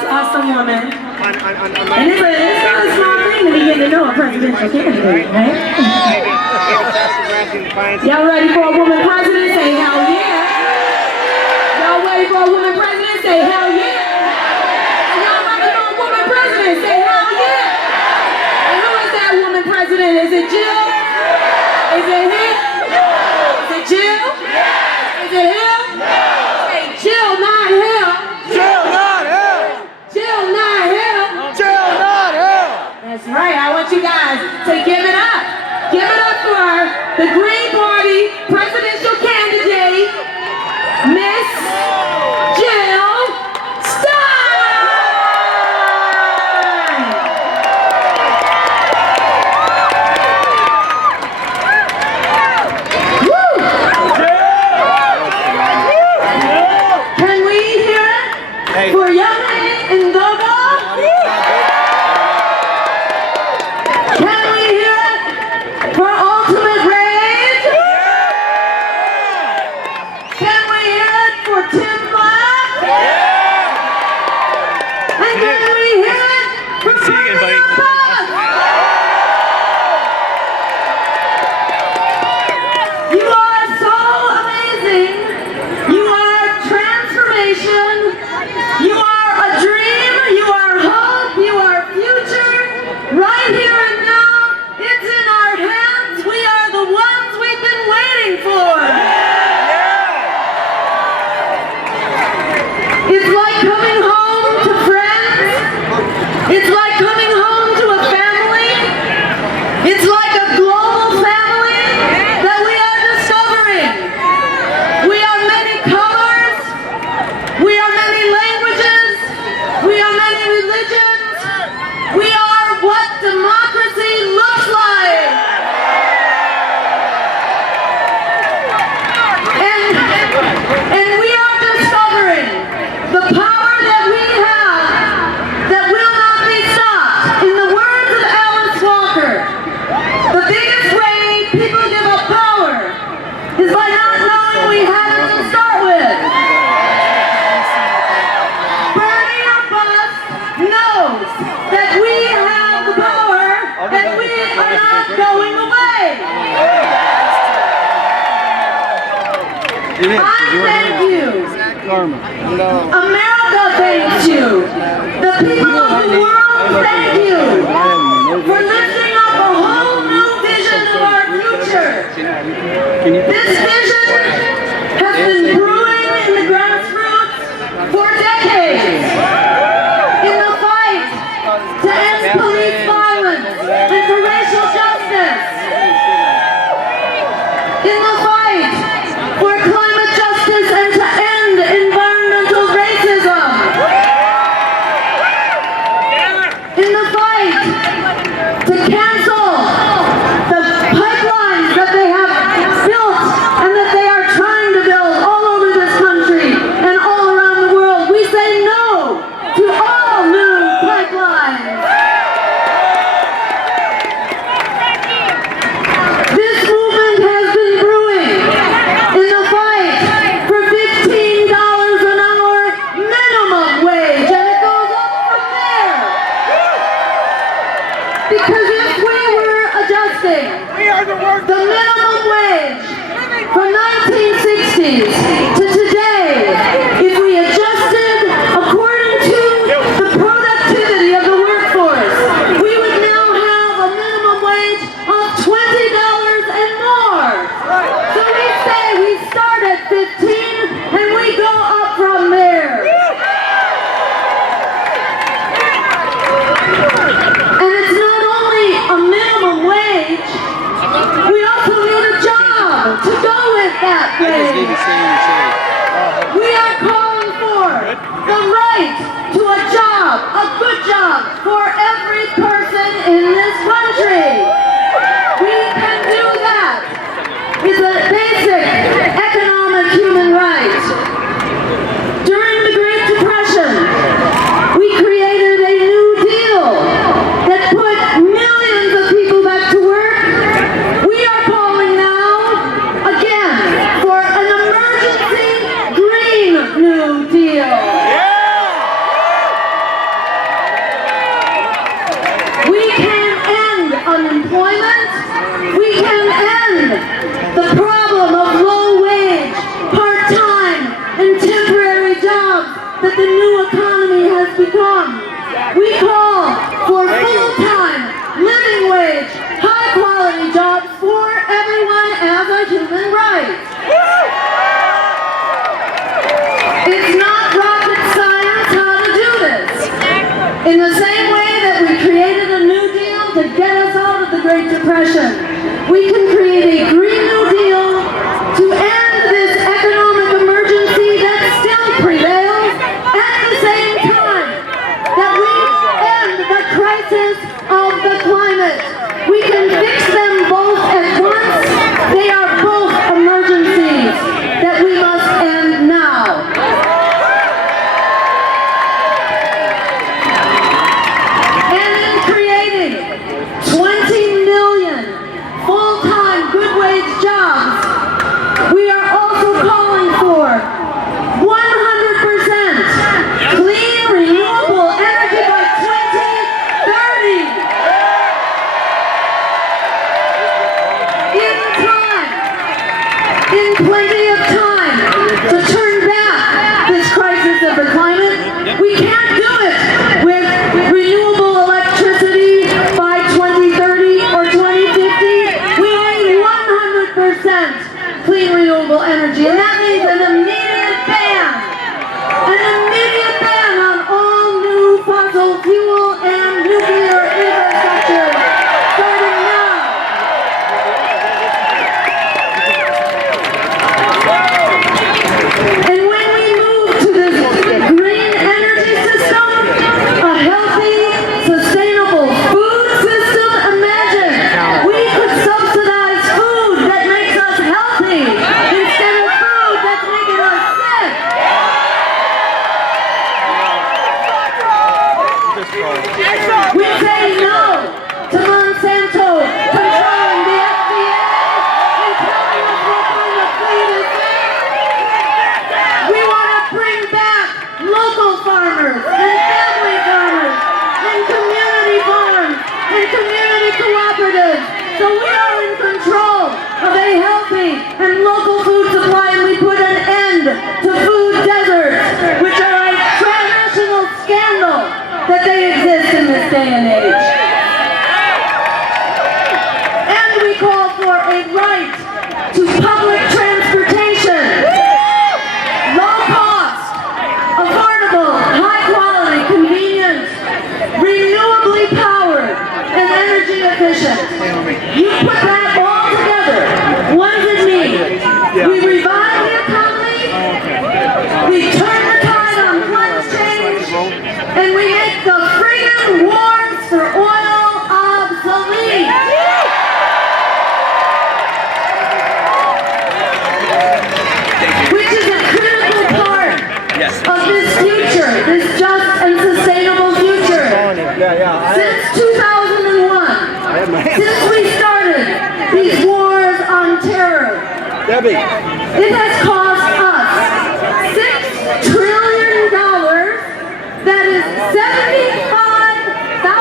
this awesome woman. And it's not a small thing to be getting to know a presidential candidate, right? Y'all ready for a woman president? Say hell yeah. Y'all ready for a woman president? Say hell yeah. And y'all ready for a woman president? Say hell yeah. And who is that woman president? Is it Jill? Is it him? Is it Jill? Is it him? Say Jill, not him. Jill, not him. Jill, not him. Jill, not him. That's right. I want you guys to give it up. Give it up for the Green Party presidential candidate, Miss Jill Stein. Woo! Can we hear it for Young and Gogo? Can we hear it for Ultimate Rage? Can we hear it for Tim Black? And can we hear it for Maria Buck? You are so amazing. You are transformation. You are a dream. You are hope. You are future. Right here and now. It's in our hands. We are the ones we've been waiting for. It's like coming home to friends. It's like coming home to a family. It's like a global family that we are discovering. We are many colors. We are many languages. We are many religions. We are what democracy looks like. And we are discovering the power that we have that will not be stopped. In the words of Alice Walker, the biggest way people give up power is by not knowing we have it to start with. Bernie or bust knows that we have the power and we are not going away. I thank you. America thanks you. The people of the world thank you for lifting up a whole new vision of our future. This vision has been brewing in the grassroots for decades. In the fight to end police violence and for racial justice. In the fight for climate justice and to end environmental racism. In the fight to cancel the pipelines that they have built and that they are trying to build all over this country and all around the world. We say no to all new pipelines. This movement has been brewing in the fight for $15 an hour minimum wage, and it goes up from there. Because if we were adjusting the minimum wage from 1960s to today, if we adjusted according to the productivity of the workforce, we would now have a minimum wage of $20 and more. So we say we start at 15 and we go up from there. And it's not only a minimum wage, we also need a job to go with that wage. We are calling for the right to a job, a good job for every person in this country. We can do that. It's a basic economic human right. During the Great Depression, we created a New Deal that put millions of people back to work. We are calling now, again, for an emergency Green New Deal. that the new economy has become. We call for full-time, living wage, high-quality jobs for everyone as a human right. It's not rocket science how to do this. In the same way that we created a New Deal to get us out of the Great Depression, we can create a Green New Deal to end this economic emergency that still prevails at the same time that we end the crisis of the climate. We can fix them both at once. They are both emergencies that we must end now. And in creating 20 million full-time good wage jobs, we are also calling for 100% clean, renewable energy by 2030. In plenty of time to turn back this crisis of the climate. We can't do it with renewable electricity by 2030 or 2050. We need 100% clean renewable energy, and that means an immediate ban on all new fossil fuel and nuclear infrastructure starting now. And when we move to this green energy system, a healthy, sustainable food system, imagine we could subsidize food that makes us healthy instead of food that's making us sick. We say no to Monsanto controlling the FDA and telling us what kind of food is safe. We want to bring back local farmers and family farmers and community farms and community cooperatives, so we are in control of a healthy and local food supply, and we put an end to food deserts, which are a transnational scandal that they exist in this day and age. And we call for a right to public transportation. Low cost, affordable, high quality, convenient, renewably powered, and energy efficient. You put that all together, what does it mean? We revive the economy, we turn the tide on climate change, and we make the freedom wars for oil obsolete. Which is a critical part of this future, this just and sustainable future. Since 2001, since we started these wars on terror, it has cost us $6 trillion. That is $75,000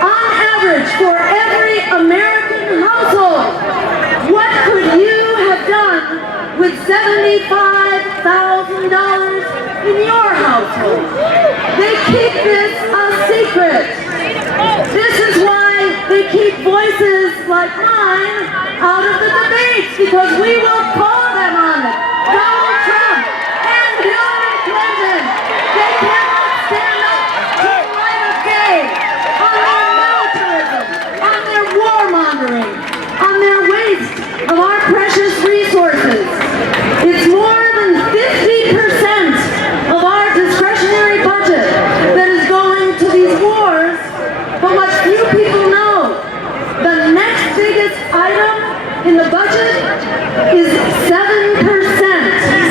on average for every American household. What could you have done with $75,000 in your household? They keep this a secret. This is why they keep voices like mine out of the debates, because we will call them on it. Donald Trump and Hillary Clinton, they cannot stand up to the right of day on their militarism, on their warmongering, on their waste of our precious resources. It's more than 50% of our discretionary budget that is going to these wars, but what few people know, the next biggest item in the budget is 7%.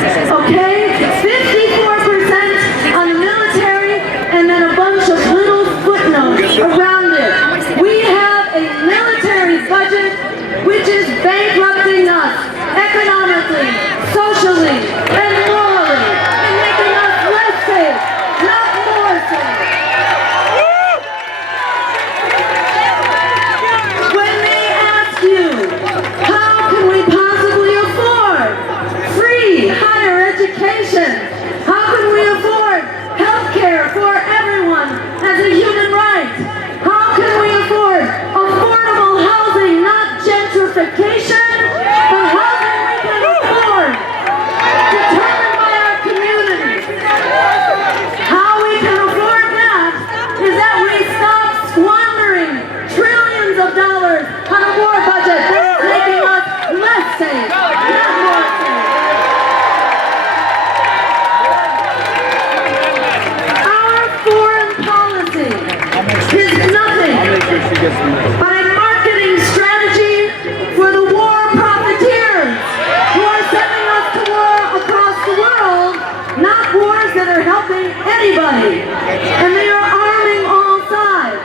helping anybody, and they are arming all sides.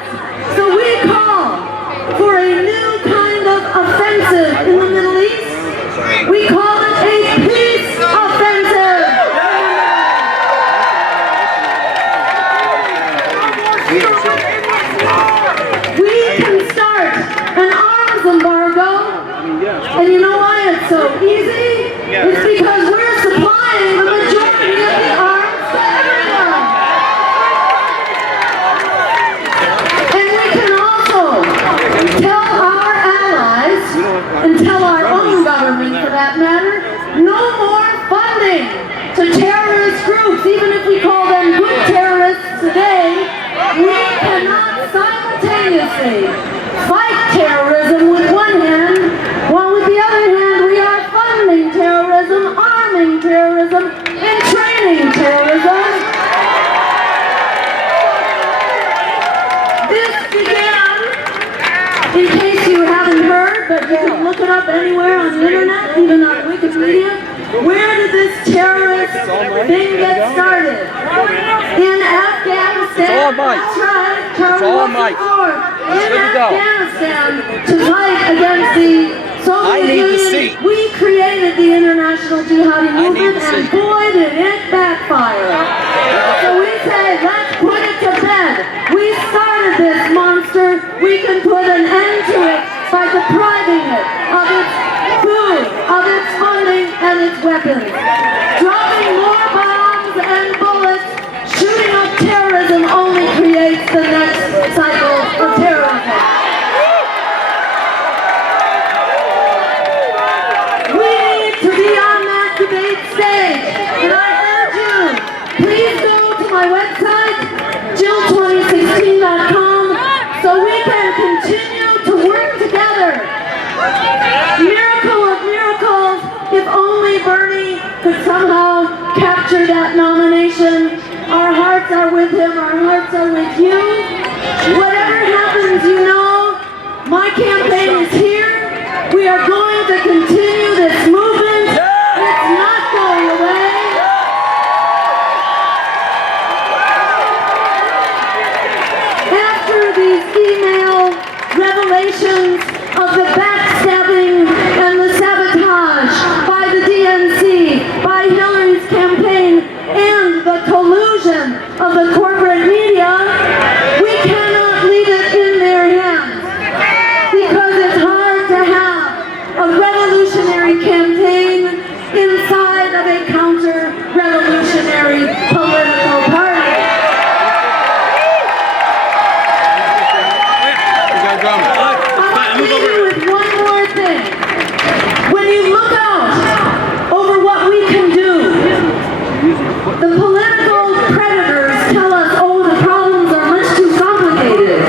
So we call for a new kind of offensive in the Middle East. We call it a peace offensive. We can start an arms embargo, and you know why it's so easy? It's because we're supplying the majority of the arms to everyone. And we can also tell our allies, and tell our own government for that matter, no more funding to terrorist groups. Even if we call them good terrorists today, we cannot simultaneously fight terrorism with one hand, while with the other hand we are funding terrorism, arming terrorism, and training terrorism. This began, in case you haven't heard, but you can look it up anywhere on the internet, even on Wikipedia. Where did this terrorist thing get started? In Afghanistan. It's all Mike. That's right. It's all Mike. In Afghanistan to fight against the Soviet Union. We created the international jihadi movement, and boy did it backfire. So we say, let's put it to bed. We started this monster. We can put an end to it by depriving it of its food, of its funding, and its weapons. Dropping more bombs and bullets, shooting up terrorism only creates the next cycle of terrorism. We need to be on that debate stage, and I urge you, please go to my website, jill2016.com, so we can continue to work together. Miracle of miracles, if only Bernie could somehow capture that nomination. Our hearts are with him, our hearts are with you. Whatever happens, you know, my campaign is here. We are going to continue this movement. It's not going away. After these email revelations of the backstabbing and the sabotage by the DNC, by Hillary's campaign, and the collusion of the corporate media, we cannot leave it in their hands, because it's hard to have a revolutionary campaign inside of a counter-revolutionary political party. I'll leave you with one more thing. When you look out over what we can do, the political predators tell us, oh, the problems are much too complicated.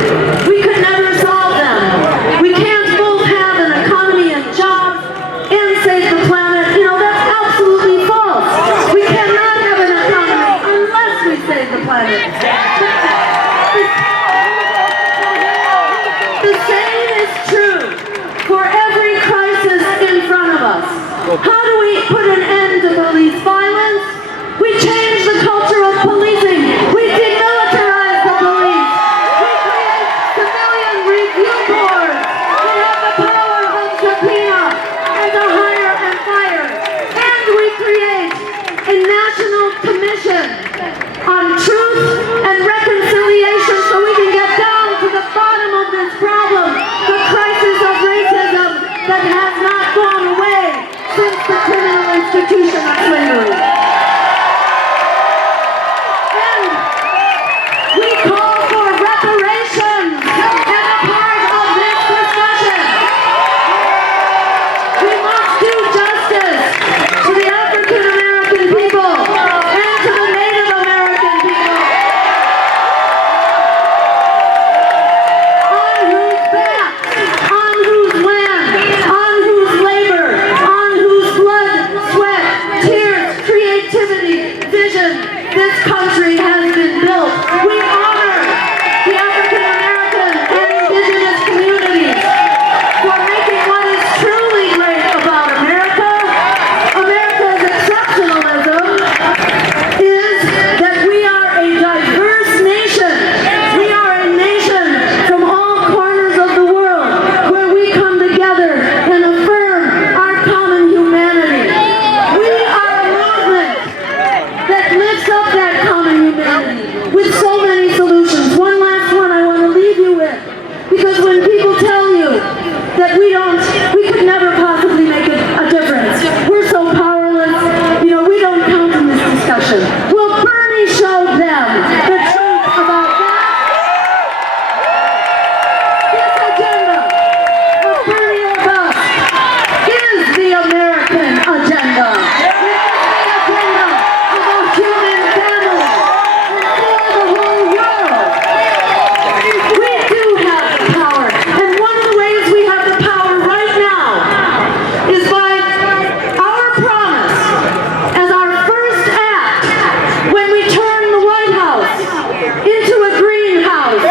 We could never solve them. We can't both have an economy and jobs and save the planet. You know, that's absolutely false. We cannot have an economy unless we save the planet. The same is true for every crisis in front of us. How do we put an end to police violence? We change the culture of policing. We demilitarize the police. We create civilian review boards. We have the power of subpoena and to hire and fire. And we create a national commission on truth and reconciliation so we can get down to the bottom of this problem, the crisis of racism that has not gone away since the criminal institution of slavery. We call for reparations as a part of this discussion. We must do justice to the African American people and to the Native American people, on whose backs, on whose land, on whose labor, on whose blood, sweat, tears, creativity, vision, this country has been built. We honor the African American and indigenous communities for making what is truly great about America. America's exceptionalism is that we are we could never possibly make a difference. We're so powerless. You know, we don't count in this discussion. Well, Bernie showed them the truth about that. This agenda of Bernie or bust is the American agenda. It is the agenda of a human family and for the whole world. We do have the power, and one of the ways we have the power right now is by our promise as our first act when we turn the White House into a greenhouse.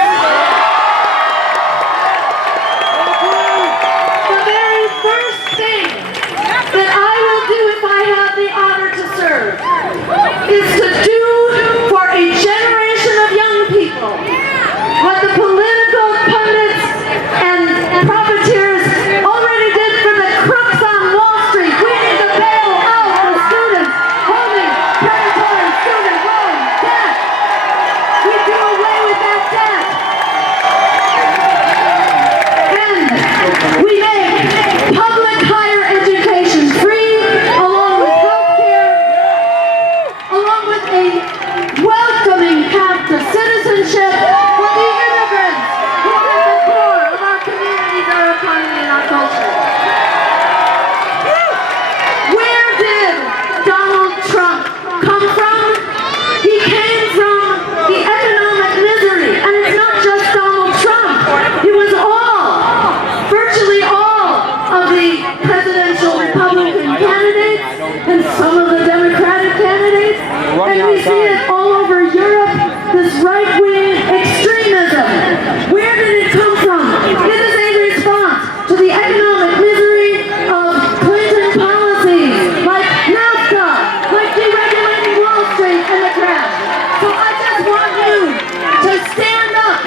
The very first thing that I will do if I have the honor to serve is to do for a generation of young people what the political pundits and profiteers already did for the crooks on Wall Street. We need to bail out the students holding predatory student loan debt. We do away with that debt. And we make public higher education free, along with health care, along with a welcoming path to citizenship for the immigrants who are at the core of our communities, our economy, and our culture. Where did Donald Trump come from? He came from the economic misery, and it's not just Donald Trump. It was virtually all of the presidential Republican candidates and some of the Democratic candidates, and we see it all over Europe, this right-wing extremism. Where did it come from? It is a response to the economic misery of Clinton policies, like NAFTA, like deregulating Wall Street and the crash. So I just want you to stand up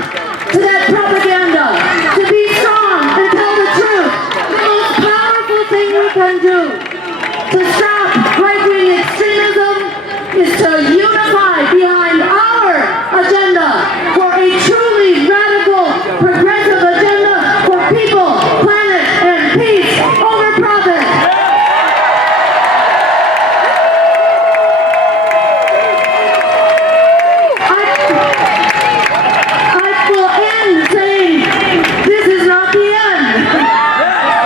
to that propaganda, to be strong and tell the truth. The most powerful thing we can do to stop right-wing extremism is to unify behind our agenda for a truly radical, progressive agenda for people, planet, and peace over profit. I will end saying this is not the end.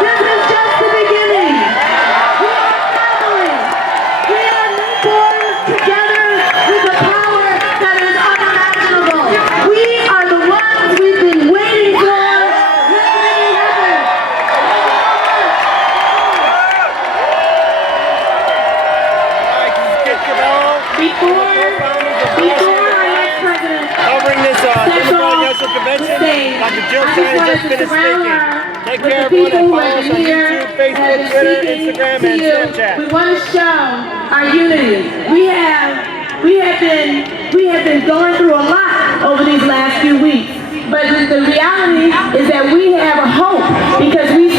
This is just the beginning. We are family. We are born together with a power that is unimaginable. We are the ones we've been waiting for. Let's make it happen. Before our next president Covering this steps Democratic off National the Convention, stage, Dr. Jill I Stein just wanted just to finished surround speaking. her Take with care, the everyone, people and who follow have us been on here YouTube, and Facebook, have been Twitter, speaking Instagram, to and you. Snapchat. We want to show our unity. We have been going through a lot over these last few weeks, but the reality is that we have a hope because we